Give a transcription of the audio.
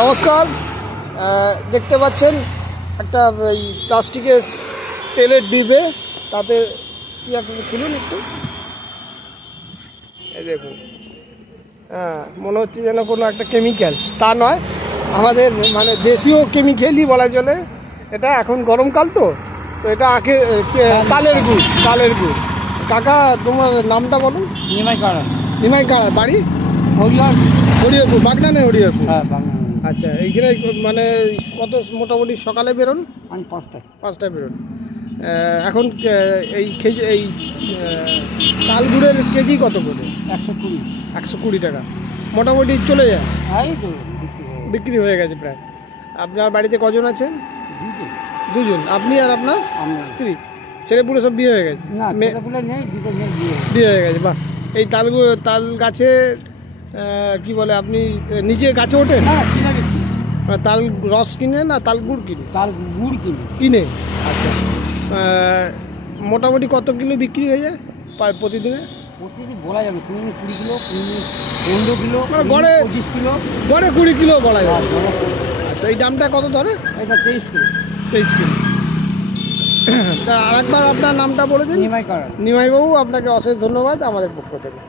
নমস্কার। দেখতে পাচ্ছেন একটা এই প্লাস্টিকের তেলের ডিবে, তাতে কি আপনাদের খুলুন একটু, এই দেখুন। মনে হচ্ছে যেন কোনো একটা কেমিক্যাল, তা নয়, আমাদের মানে দেশীয় কেমিক্যালই বলা চলে। এটা এখন গরমকাল তো এটা তালের গুড়। কাকা, তোমার নামটা বলুন। নিমাই কাড়া। নিমাই কাড়া, বাড়ি হরিহরপুর, বাগনা নেই হরিহরপুর। আচ্ছা, এইখানে মানে কত মোটামুটি সকালে বেরোন? আমি 5টায় বেরোন। এখন এই তাল গুড়ের কেজি কত করে? 120। 120 টাকা মোটামুটি চলে যায়, বিক্রি হয়ে গেছে প্রায়। আপনার বাড়িতে কজন আছেন? দুজন, আপনি আর আপনার স্ত্রী? ছেলে পুরো সব বিয়ে হয়ে গেছে? বিয়ে হয়ে গেছে, বাহ। এই তাল গাছে কি বলে, আপনি নিজে গাছে ওঠেন? তাল রস কিনে না তাল গুড় কিনে? তাল গুড় কিনে। আচ্ছা, মোটামুটি কত কিলো বিক্রি হয়ে যায় প্রতিদিনে? বলা যাবে 20 কিলো, 15 কিলো, মানে 25 কিলো, গড়ে 20 কিলো বলা যায়। আচ্ছা, এই দামটা কত ধরে? এটা 23 কিলো। 23 কিলো। তা আরেকবার আপনার নামটা বলে দিন। নিমাই কাড়া। নিমাইবাবু, আপনাকে অশেষ ধন্যবাদ আমাদের পক্ষ থেকে।